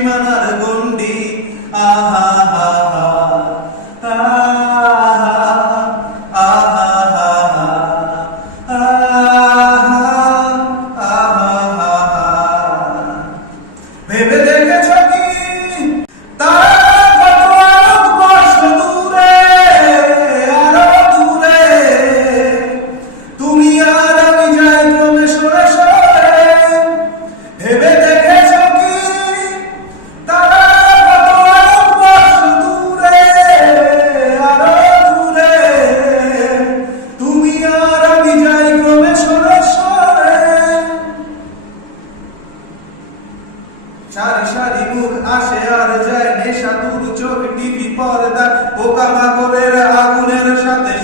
সীমানার গণ্ডি। আহা হা হা ভেবে দেখেছ কি তারা কত আলোকবর্ষ দূরে, আরো দূরে, তুমি আর আমি যাই ক্রমে সরে সরে। ভেবে দেখেছ কি তারা কত আলোকবর্ষ দূরে, আরো দূরে, তুমি আর আমি যাই ক্রমে সরে সরে। সারি সারি মুখ আসে আর যায়, নেশা দূর চোখ টিভি পর্দা, পোকা মাকড়ের আগুনের সাথে